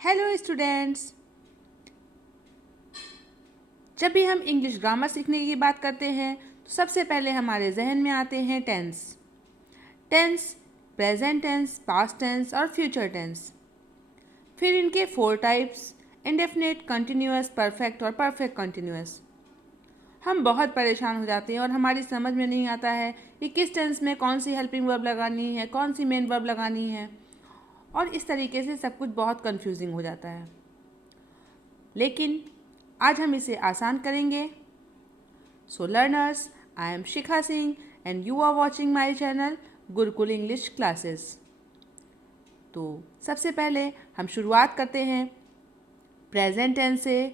Hello students. जब भी हम इंग्लिश ग्रामर सीखने की बात करते हैं तो सबसे पहले हमारे जहन में आते हैं tense. Tense, present tense, past tense और फ्यूचर टेंस। फिर इनके 4 टाइप्स: इंडेफिनिट, कंटिन्यूअस, परफेक्ट और परफेक्ट कंटिन्यूअस। हम बहुत परेशान हो जाते हैं और हमारी समझ में नहीं आता है कि किस टेंस में कौन सी हेल्पिंग वर्ब लगानी है, कौन सी मेन वर्ब लगानी है, और इस तरीके से सब कुछ बहुत कंफ्यूजिंग हो जाता है। लेकिन आज हम इसे आसान करेंगे। So learners, I am Shikha Singh and you are watching my channel Gurukul English classes. तो सबसे पहले हम शुरुआत करते हैं प्रेजेंट टेंस से।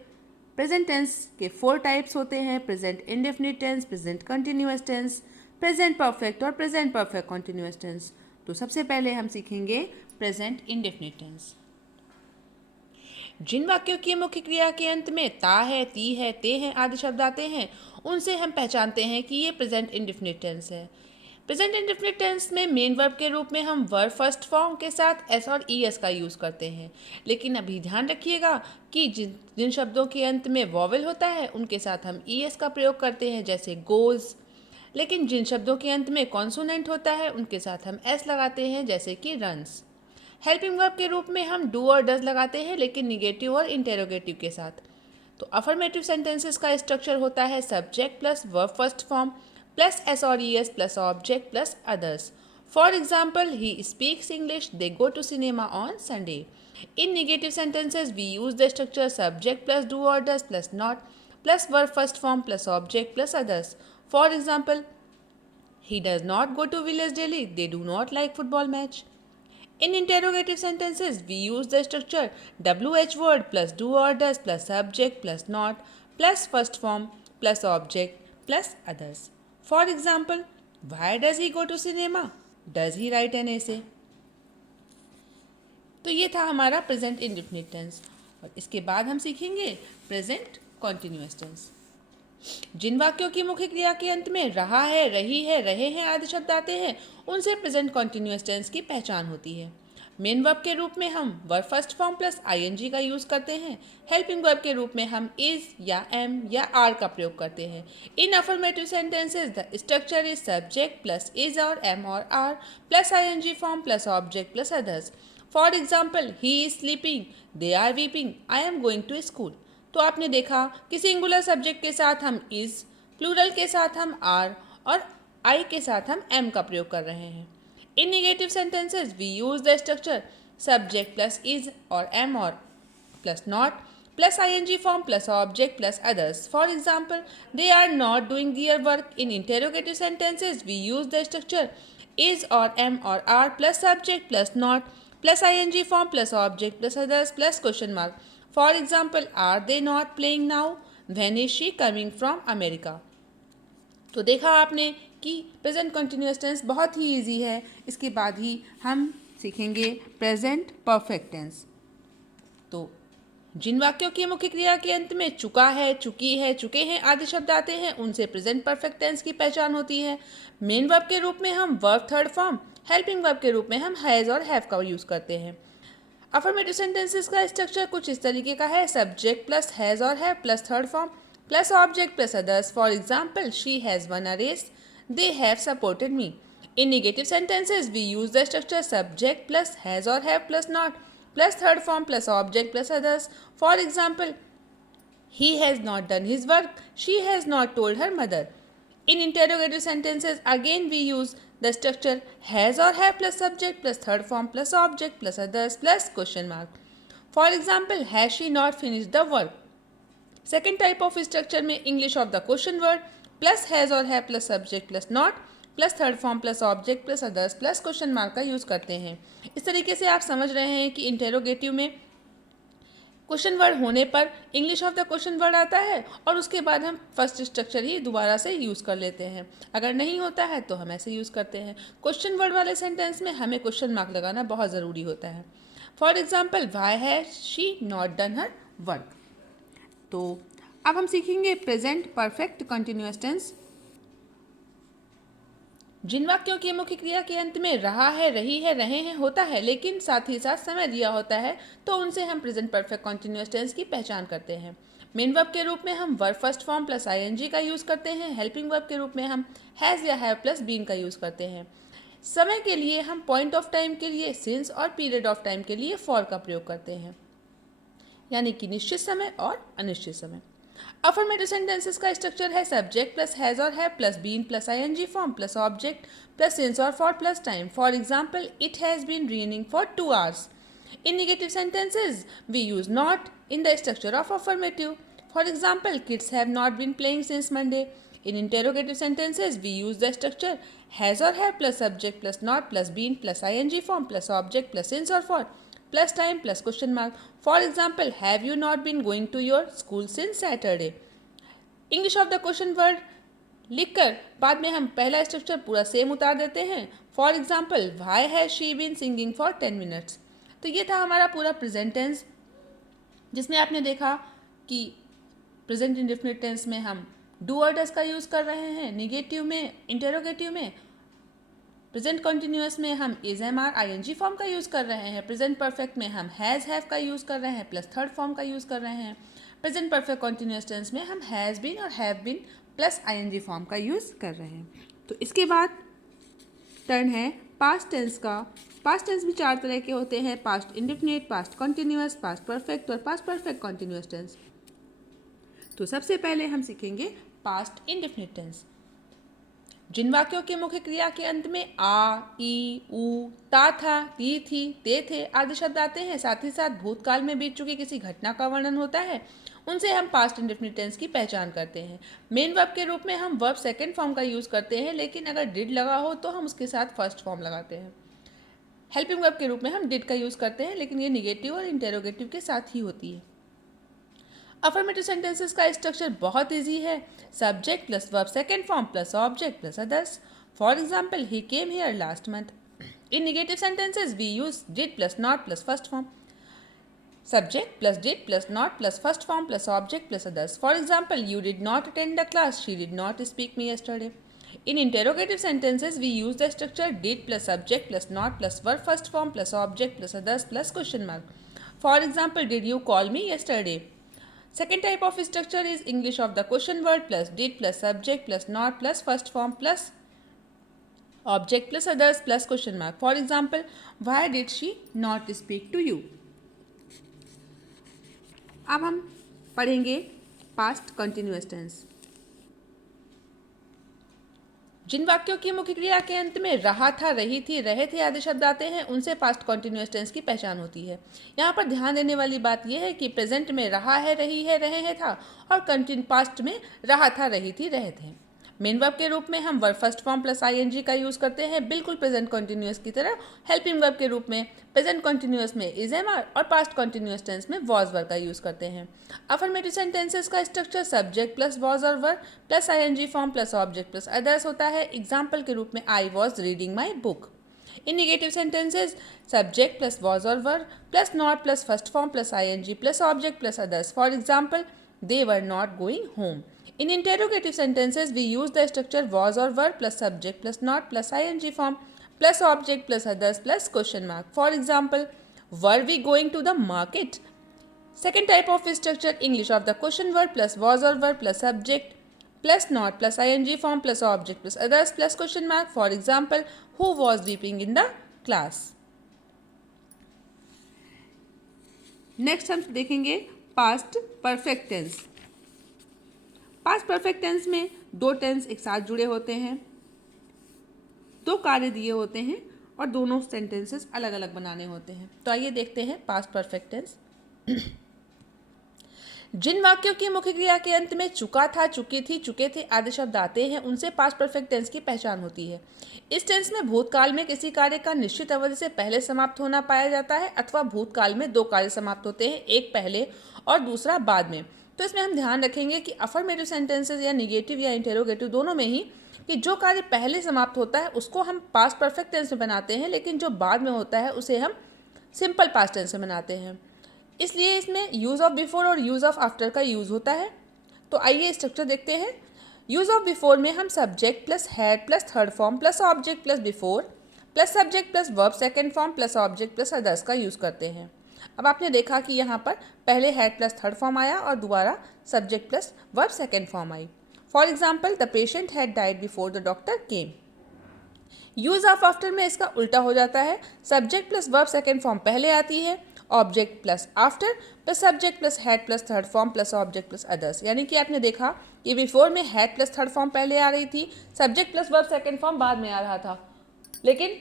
प्रेजेंट टेंस के 4 टाइप्स होते हैं: present indefinite tense, present continuous tense, present perfect और प्रेजेंट परफेक्ट कंटिन्यूअस टेंस। तो सबसे पहले हम सीखेंगे प्रेजेंट इंडेफिनिट टेंस। जिन वाक्यों की मुख्य क्रिया के अंत में ता है, ती है, ते हैं आदि शब्द आते हैं, उनसे हम पहचानते हैं कि ये प्रेजेंट इंडेफिनिट टेंस है। प्रेजेंट इंडेफिनिट टेंस में मेन वर्ब के रूप में हम वर्ब फर्स्ट फॉर्म के साथ एस और ई एस का यूज़ करते हैं। लेकिन अभी ध्यान रखिएगा कि जिन जिन शब्दों के अंत में वॉवेल होता है उनके साथ हम ई एस का प्रयोग करते हैं, जैसे गोज़। लेकिन जिन शब्दों के अंत में कॉन्सोनेंट होता है उनके साथ हम एस लगाते हैं, जैसे कि रन्स। हेल्पिंग वर्ब के रूप में हम डू और डज लगाते हैं, लेकिन निगेटिव और इंटेरोगेटिव के साथ। तो अफर्मेटिव सेंटेंसेस का स्ट्रक्चर होता है subject plus verb first form plus S और E S plus object plus others. For example, he speaks English, they go to cinema on Sunday. In negative sentences we use the structure subject plus do और does plus not plus verb first form plus object plus others. For example, he does not go to village daily, they do not like football match. In interrogative sentences, we use the structure WH word plus do or does plus subject plus not plus first form plus object plus others. For example, why does he go to cinema? Does he write an essay? तो ये था हमारा present indefinite tense. और इसके बाद हम सीखेंगे present continuous tense. जिन वाक्यों की मुख्य क्रिया के अंत में रहा है, रही है, रहे हैं आदि शब्द आते हैं, उनसे प्रेजेंट कॉन्टिन्यूअस टेंस की पहचान होती है। मेन वर्ब के रूप में हम verb first form plus ING का यूज करते हैं। हेल्पिंग वर्ब के रूप में हम इज या एम या आर का प्रयोग करते हैं। In affirmative sentences the structure is subject plus is और एम और are plus ING form plus object plus others. For example, he is sleeping, they are weeping, I am going to school. तो आपने देखा कि singular subject के साथ हम is, plural के साथ हम आर और आई के साथ हम एम का प्रयोग कर रहे हैं। In negative sentences we use the structure subject plus is और एम और plus not plus ING form plus object plus others. For example, they are not doing their work. In interrogative sentences we use the structure is और am और are plus subject plus not plus ING form plus object plus others plus question mark. For example, are they not playing now, when is she coming from America. तो देखा आपने कि present continuous tense बहुत ही easy है। इसके बाद ही हम सीखेंगे प्रेजेंट परफेक्ट टेंस। तो जिन वाक्यों की मुख्य क्रिया के अंत में चुका है, चुकी है, चुके हैं आदि शब्द आते हैं, उनसे प्रेजेंट परफेक्ट टेंस की पहचान होती है। मेन वर्ब के रूप में हम verb third form, helping verb के रूप में हम हैज़ और हैव का यूज़ करते हैं। अफर्मेटिव सेंटेंसेस का स्ट्रक्चर कुछ इस तरीके का है: सब्जेक्ट प्लस हैज़ और have plus third form plus object plus others. For example, she has won a race, they have supported me. In negative sentences we use the structure subject plus has और have plus not plus third form plus object plus others. For example, he has not done his work, she has not told her mother. In interrogative sentences, again we use the structure has or have plus subject plus third form plus object plus others plus question mark. For example, has she not finished the work? Second type of structure में English of the question word plus has or have plus subject plus not plus third form plus object plus others plus question mark का use करते हैं। इस तरीके से आप समझ रहे हैं कि इंटेरोगेटिव में क्वेश्चन वर्ड होने पर English of the question word आता है और उसके बाद हम फर्स्ट स्ट्रक्चर ही दोबारा से यूज़ कर लेते हैं। अगर नहीं होता है तो हम ऐसे यूज़ करते हैं। क्वेश्चन वर्ड वाले सेंटेंस में हमें क्वेश्चन मार्क लगाना बहुत ज़रूरी होता है। For example, why has she not done her work. तो अब हम सीखेंगे प्रेजेंट परफेक्ट कंटिन्यूअस टेंस। जिन वाक्यों की मुख्य क्रिया के अंत में रहा है, रही है, रहे हैं होता है, लेकिन साथ ही साथ समय दिया होता है, तो उनसे हम प्रेजेंट परफेक्ट कॉन्टिन्यूअस टेंस की पहचान करते हैं। मेन वर्ब के रूप में हम verb first form plus ING का यूज़ करते हैं। हेल्पिंग वर्ब के रूप में हम हैज़ या हैव प्लस बीन का यूज़ करते हैं। समय के लिए हम पॉइंट ऑफ टाइम के लिए सिंस और पीरियड ऑफ टाइम के लिए फॉर का प्रयोग करते हैं, यानी कि निश्चित समय और अनिश्चित समय। अफर्मेटिव सेंटेंसेस का स्ट्रक्चर है सब्जेक्ट प्लस हैज और have plus been plus ING form plus object plus since और for plus time. For example, it has been raining for 2 hours. In negative sentences, we use not in the structure of affirmative. For example, kids have not been playing since Monday. In interrogative sentences, we use the structure has or have plus subject plus not plus been plus ing form plus object plus since or for plus time plus question mark. For example, have you not been going to your school since Saturday? English of the question word लिखकर बाद में हम पहला structure पूरा same उतार देते हैं। For example, why has she been singing for 10 minutes। तो ये था हमारा पूरा प्रेजेंट टेंस, जिसमें आपने देखा कि प्रेजेंट इंडेफिनिट टेंस में हम डू और डज का यूज़ कर रहे हैं, निगेटिव में, इंटेरोगेटिव में, प्रेजेंट कॉन्टिन्यूअस में हम is am are ING form का यूज़ कर रहे हैं, प्रेजेंट परफेक्ट में हम हैज़ हैव का यूज़ कर रहे हैं प्लस थर्ड फॉर्म का यूज़ कर रहे हैं, प्रेजेंट परफेक्ट कॉन्टिन्यूअस टेंस में हम हैज़ बीन और have been plus ING form का यूज़ कर रहे हैं। तो इसके बाद टर्न है पास्ट टेंस का। पास्ट टेंस भी 4 तरह के होते हैं, past indefinite, past continuous, past perfect और पास्ट परफेक्ट कॉन्टिन्यूअस टेंस। तो सबसे पहले हम सीखेंगे पास्ट इंडेफिनिट टेंस। जिन वाक्यों के मुख्य क्रिया के अंत में आ, ई, ऊ, ता था, ती थी, ते थे आदि शब्द आते हैं, साथ ही साथ भूतकाल में बीत चुकी किसी घटना का वर्णन होता है, उनसे हम पास्ट इंडेफिनिट टेंस की पहचान करते हैं। मेन वर्ब के रूप में हम वर्ब सेकंड फॉर्म का यूज़ करते हैं, लेकिन अगर डिड लगा हो तो हम उसके साथ फर्स्ट फॉर्म लगाते हैं। हेल्पिंग वर्ब के रूप में हम डिड का यूज़ करते हैं, लेकिन ये निगेटिव और इंटेरोगेटिव के साथ ही होती है। अफर्मेटिव सेंटेंसेस का स्ट्रक्चर बहुत ईजी है, subject plus verb second form plus object plus others. For example, he came here last month. In negative sentences we use did plus not plus first form, subject plus did plus not plus first form plus object plus others. For example, you did not attend the class, she did not speak me yesterday. In interrogative sentences, we use the structure did plus subject plus not plus verb first form plus object plus others plus question mark. For example, did you call me yesterday? Second type of structure is English of the question word plus did plus subject plus not plus first form plus object plus others plus question mark. For example, why did she not speak to you? अब हम पढ़ेंगे past continuous tense. जिन वाक्यों की मुख्य क्रिया के अंत में रहा था, रही थी, रहे थे आदि शब्द आते हैं, उनसे पास्ट कंटिन्यूअस टेंस की पहचान होती है। यहाँ पर ध्यान देने वाली बात यह है कि प्रेजेंट में रहा है, रही है, रहे हैं था, और पास्ट में रहा था, रही थी, रहे थे। मेन वर्ब के रूप में हम verb first form plus ING का यूज़ करते हैं, बिल्कुल प्रेजेंट कॉन्टिन्यूअस की तरह। हेल्पिंग वर्ब के रूप में प्रेजेंट कॉन्टिन्यूअस में इज एम आर और पास्ट कॉन्टिन्यूअस टेंस में वॉज वर्ब का यूज़ करते हैं। अफर्मेटिव सेंटेंसेस का स्ट्रक्चर सब्जेक्ट प्लस वॉज और verb plus ING form plus object plus others होता है। एग्जाम्पल के रूप में I was reading my book. In negative sentences subject plus was और verb plus not plus first form plus ING plus object plus others. For example, they were not going home. In interrogative sentences, we use the structure was or were plus subject plus not plus ing form plus object plus others plus question mark. For example, were we going to the market? Second type of structure, English of the question word plus was or were plus subject plus not plus ing form plus object plus others plus question mark. For example, who was weeping in the class? Next हम देखेंगे past perfect tense। Past perfect tense में 2 tense एक साथ जुड़े होते हैं, 2 कार्य दिए होते हैं और दोनों सेंटेंसेस अलग अलग बनाने होते हैं। तो आइए देखते हैं पास्ट परफेक्ट टेंस। जिन वाक्यों की मुख्य क्रिया के अंत में चुका था, चुकी थी, चुके थे आदि शब्द आते हैं, उनसे पास्ट परफेक्ट टेंस की पहचान होती है। इस टेंस में भूतकाल में किसी कार्य का निश्चित अवधि से पहले समाप्त होना पाया जाता है, अथवा भूतकाल में 2 कार्य समाप्त होते हैं, एक पहले और दूसरा बाद में। तो इसमें हम ध्यान रखेंगे कि अफर्मेटिव सेंटेंसेस या निगेटिव या इंटेरोगेटिव दोनों में ही कि जो कार्य पहले समाप्त होता है उसको हम पास्ट परफेक्ट टेंस में बनाते हैं, लेकिन जो बाद में होता है उसे हम सिंपल पास्ट टेंस में बनाते हैं। इसलिए इसमें यूज़ ऑफ बिफोर और यूज़ ऑफ आफ्टर का यूज़ होता है। तो आइए स्ट्रक्चर देखते हैं। यूज ऑफ बिफोर में हम subject plus had plus third form plus object plus before plus subject plus verb second form plus object plus others का यूज़ करते हैं। अब आपने देखा कि यहाँ पर पहले हैड प्लस थर्ड फॉर्म आया और दोबारा subject plus verb second form I. For example, the patient had died before the doctor came. Use of after में इसका उल्टा हो जाता है, subject plus verb second form पहले आती है, object plus after plus subject plus had plus third form plus object plus others. यानी कि आपने देखा कि बिफोर में हैड प्लस थर्ड फॉर्म पहले आ रही थी, subject plus verb second form बाद में आ रहा था, लेकिन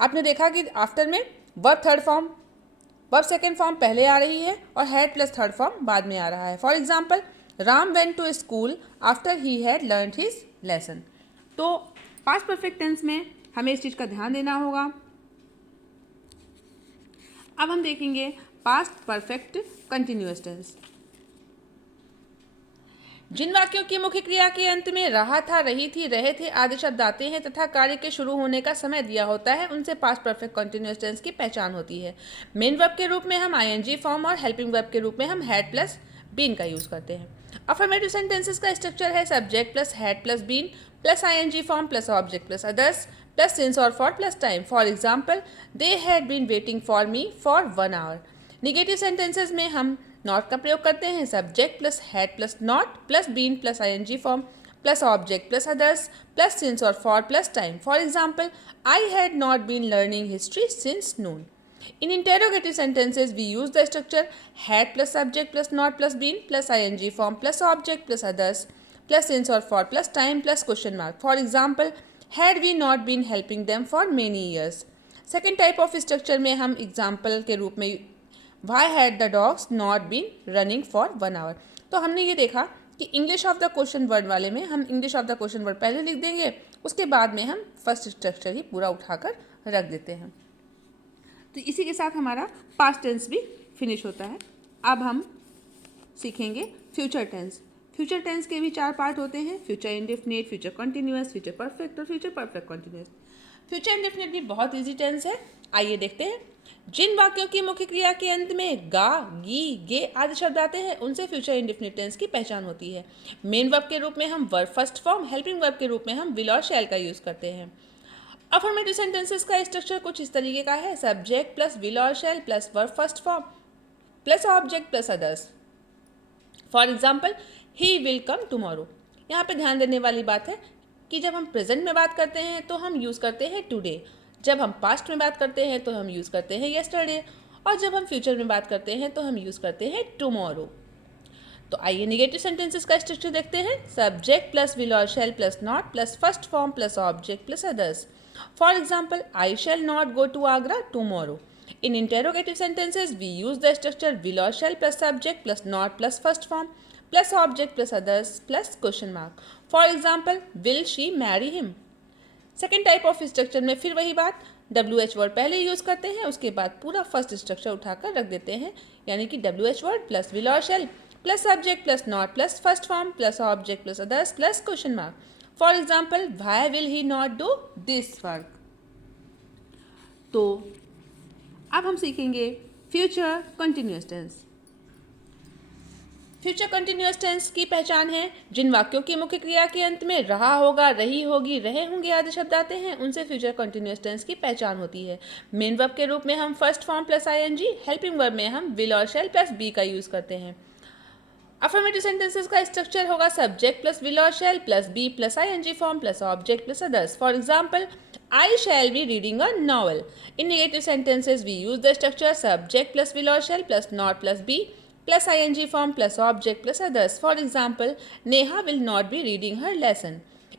आपने देखा कि आफ्टर में वर्ब सेकेंड फॉर्म पहले आ रही है और हैड प्लस थर्ड फॉर्म बाद में आ रहा है। For example, Ram went to school after he had learn his lesson. तो पास्ट परफेक्ट टेंस में हमें इस चीज़ का ध्यान देना होगा। अब हम देखेंगे पास्ट परफेक्ट कंटिन्यूअस टेंस। जिन वाक्यों की मुख्य क्रिया के अंत में रहा था, रही थी, रहे थे आदि शब्द आते हैं तथा कार्य के शुरू होने का समय दिया होता है, उनसे पास्ट परफेक्ट कंटिन्यूअस टेंस की पहचान होती है। मेन वर्ब के रूप में हम आईएनजी फॉर्म और हेल्पिंग वर्ब के रूप में हम हैड प्लस बीन का यूज़ करते हैं। अफर्मेटिव सेंटेंसेस का स्ट्रक्चर है subject plus had plus been plus ING form plus object plus others plus since और for plus time. For example, they had been waiting for me for 1 hour. Negative sentences में हम not का प्रयोग करते हैं, subject plus had plus not plus been plus ING form plus object plus others plus since और for plus time. For example, I had not been learning history since noon. In interrogative sentences, we use the structure had plus subject plus not plus been plus ing form plus object plus others plus since or for plus time plus question mark. For example, had we not been helping them for many years. Second type of structure में हम example के रूप में why had the dogs not been running for 1 hour. तो हमने ये देखा कि English of the question word वाले में हम English of the question word पहले लिख देंगे, उसके बाद में हम फर्स्ट स्ट्रक्चर ही पूरा उठाकर रख देते हैं। तो इसी के साथ हमारा पास्ट टेंस भी फिनिश होता है। अब हम सीखेंगे फ्यूचर टेंस। फ्यूचर टेंस के भी 4 पार्ट होते हैं, future indefinite, future continuous, future perfect और future perfect continuous. Future indefinite भी बहुत इजी टेंस है। आइए देखते हैं। जिन वाक्यों की मुख्य क्रिया के अंत में गा, गी, गे आदि शब्द आते हैं, उनसे फ्यूचर इंडेफिनिट टेंस की पहचान होती है। मेन वर्ब के रूप में हम verb first form, helping verb के रूप में हम विल और शैल का यूज़ करते हैं। अफर्मेटिव सेंटेंसेस का स्ट्रक्चर कुछ इस तरीके का है, सब्जेक्ट प्लस विल और shall plus verb first form plus object plus others. For example, he will come tomorrow. यहाँ पे ध्यान देने वाली बात है कि जब हम प्रेजेंट में बात करते हैं तो हम यूज़ करते हैं टुडे, जब हम पास्ट में बात करते हैं तो हम यूज़ करते हैं येस्टरडे, और जब हम फ्यूचर में बात करते हैं तो हम यूज़ करते हैं टुमारो। तो आइए नेगेटिव सेंटेंसेस का स्ट्रक्चर देखते हैं, सब्जेक्ट प्लस विल और shall plus not plus first form plus object plus others. For example, I shall not go to Agra tomorrow. In interrogative sentences, we use the structure will or shall plus subject plus not plus first form plus object plus others plus question mark. For example, will she marry him? Second type of structure में फिर वही बात, WH word पहले use करते हैं, उसके बाद पूरा फर्स्ट स्ट्रक्चर उठाकर रख देते हैं, यानी कि WH word प्लस will और shall plus subject plus not plus first form plus object plus others plus question mark. For example, why will he not do this work? तो अब हम सीखेंगे future continuous tense. Future continuous tense की पहचान है, जिन वाक्यों की मुख्य क्रिया के अंत में रहा होगा, रही होगी, रहे होंगे आदि शब्द आते हैं, उनसे फ्यूचर कंटिन्यूअस टेंस की पहचान होती है। मेन वर्ब के रूप में हम first form plus ING, helping verb में हम विल और शैल प्लस बी का यूज़ करते हैं। अफर्मेटिव सेंटेंसेस का स्ट्रक्चर होगा सब्जेक्ट प्लस विल और shall plus be plus ING form plus object plus others. For example, I shall be reading a novel. In negative sentences, we use the structure subject plus will or shall plus not plus be plus ing form plus object plus others. For example, Neha will not be reading her lesson.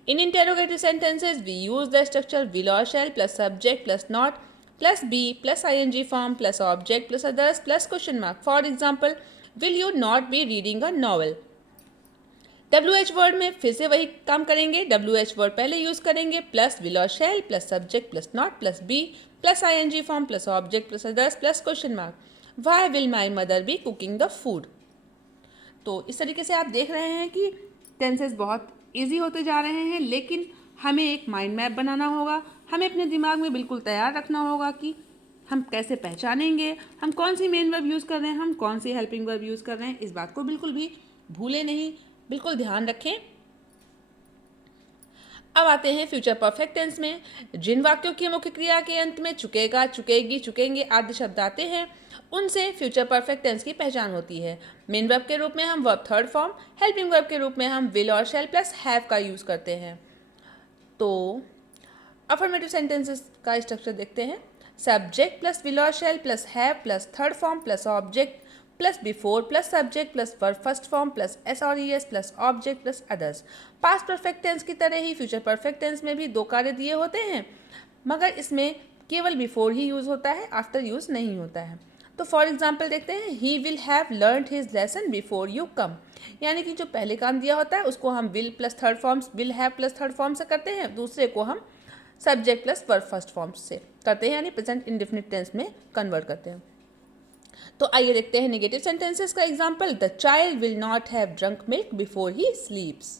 In interrogative sentences, we use the structure will or shall plus subject plus not plus be plus ing form plus object plus others plus question mark. For example, will you not be reading a novel? WH word में फिर से वही काम करेंगे, WH word पहले use करेंगे plus will और shall plus subject plus not plus be plus ING form plus object plus others plus question mark. Why will my mother be cooking the food. तो इस तरीके से आप देख रहे हैं कि टेंसेस बहुत ईजी होते जा रहे हैं, लेकिन हमें एक माइंड मैप बनाना होगा, हमें अपने दिमाग में बिल्कुल तैयार रखना होगा कि हम कैसे पहचानेंगे हम कौन सी मेन वर्ब यूज़ कर रहे हैं, हम कौन सी हेल्पिंग वर्ब यूज़ कर रहे हैं। इस बात को बिल्कुल भी भूले नहीं। बिल्कुल ध्यान रखें। अब आते हैं फ्यूचर परफेक्ट टेंस में। जिन वाक्यों की मुख्य क्रिया के अंत में चुकेगा, चुकेगी, चुकेंगे आदि शब्द आते हैं, उनसे फ्यूचर परफेक्ट टेंस की पहचान होती है। मेन वर्ब के रूप में हम verb third form, helping verb के रूप में हम विल और शैल प्लस हैव का यूज़ करते हैं। तो अफर्मेटिव सेंटेंसेस का स्ट्रक्चर देखते हैं। सब्जेक्ट प्लस विल और shall plus have plus third form plus object plus before plus subject plus verb first form plus S और ES plus object plus others. Past perfect tense की तरह ही future perfect tense में भी दो कार्य दिए होते हैं, मगर इसमें केवल बिफोर ही यूज़ होता है, आफ्टर यूज़ नहीं होता है। तो फॉर एग्जाम्पल देखते हैं, he will have learned his lesson before you come, यानी कि जो पहले काम दिया होता है उसको हम will plus third form, will have plus third form से करते हैं, दूसरे को हम subject plus verb first form से करते हैं, यानी प्रेजेंट इंडेफिनिट टेंस में कन्वर्ट करते हैं। तो आइए देखते हैं नेगेटिव सेंटेंसेस का example. The child will not have drunk milk before he स्लीप्स।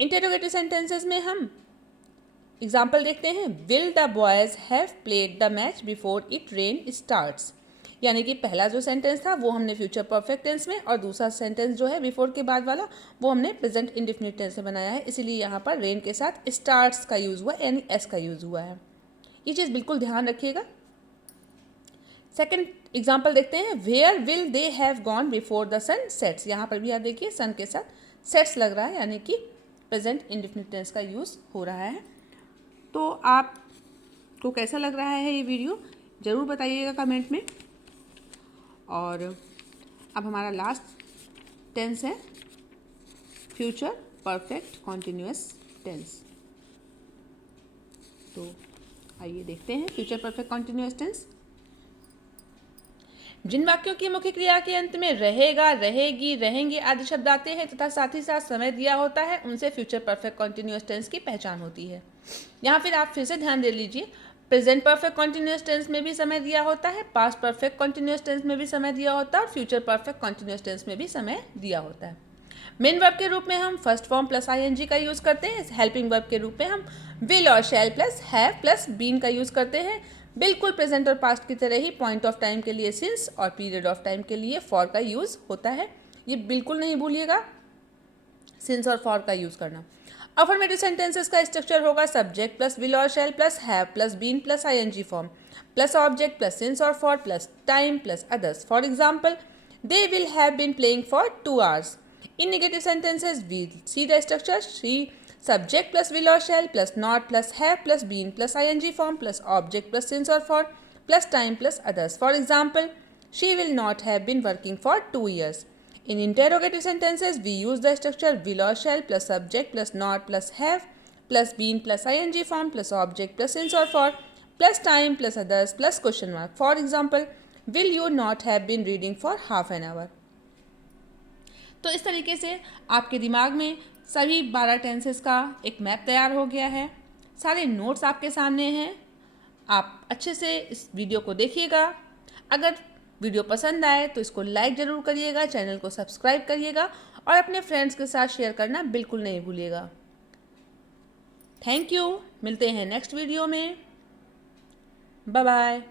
Interrogative sentences में हम एग्जाम्पल देखते हैं, will the boys have played the match before it rain starts, यानी कि पहला जो सेंटेंस था वो हमने फ्यूचर परफेक्ट टेंस में, और दूसरा सेंटेंस जो है बिफोर के बाद वाला वो हमने प्रेजेंट इंडेफिनिट टेंस में बनाया है, इसीलिए यहाँ पर रेन के साथ स्टार्ट्स का यूज़ हुआ, यानी एस का यूज़ हुआ है। ये चीज़ बिल्कुल ध्यान रखिएगा। सेकेंड एग्जाम्पल देखते हैं, where will they have gone before the sun sets. यहाँ पर भी आप देखिए सन के साथ सेट्स लग रहा है, यानी कि प्रेजेंट इंडेफिनिट टेंस का यूज़ हो रहा है। तो आपको कैसा लग रहा है ये वीडियो ज़रूर बताइएगा कमेंट में। और अब हमारा लास्ट टेंस है फ्यूचर परफेक्ट कॉन्टिन्यूअस टेंस। तो आइए देखते हैं फ्यूचर परफेक्ट कॉन्टिन्यूअस टेंस। जिन वाक्यों की मुख्य क्रिया के अंत में रहेगा, रहेगी, रहेंगे आदि शब्द आते हैं तथा साथ ही साथ समय दिया होता है, उनसे फ्यूचर परफेक्ट कॉन्टिन्यूअस टेंस की पहचान होती है। यहाँ फिर आप फिर से ध्यान दे लीजिए, प्रेजेंट परफेक्ट कॉन्टिन्यूअस टेंस में भी समय दिया होता है, पास्ट परफेक्ट कॉन्टिन्यूअस टेंस में भी समय दिया होता है, और फ्यूचर परफेक्ट कॉन्टिन्यूअस टेंस में भी समय दिया होता है। मेन वर्ब के रूप में हम फर्स्ट फॉर्म प्लस आईएनजी का यूज़ करते हैं। हेल्पिंग वर्ब के रूप में हम विल और shall plus have plus been का यूज़ करते हैं। बिल्कुल प्रेजेंट और पास्ट की तरह ही पॉइंट ऑफ टाइम के लिए सिंस और पीरियड ऑफ टाइम के लिए फॉर का यूज़ होता है, ये बिल्कुल नहीं भूलिएगा सिंस और फॉर का यूज़ करना। अफर्मेटिव सेंटेंसेस का स्ट्रक्चर होगा सब्जेक्ट प्लस विल और shall plus have plus been plus ING form plus object plus since और for plus time plus others. For example, they will have been playing for 2 hours. In negative sentences, we see the structure: she, subject plus will or shall plus not plus have plus been plus ing form plus object plus since or for plus time plus others. For example, she will not have been working for 2 years. In interrogative sentences, we use the structure will or shall plus subject plus not plus have plus been plus ing form plus object plus since or for plus time plus others plus question mark. For example, will you not have been reading for half an hour? तो इस तरीके से आपके दिमाग में सभी 12 tenses का एक मैप तैयार हो गया है। सारे नोट्स आपके सामने हैं, आप अच्छे से इस वीडियो को देखिएगा। अगर वीडियो पसंद आए तो इसको लाइक ज़रूर करिएगा, चैनल को सब्सक्राइब करिएगा और अपने फ्रेंड्स के साथ शेयर करना बिल्कुल नहीं भूलिएगा। थैंक यू, मिलते हैं नेक्स्ट वीडियो में। Bye bye.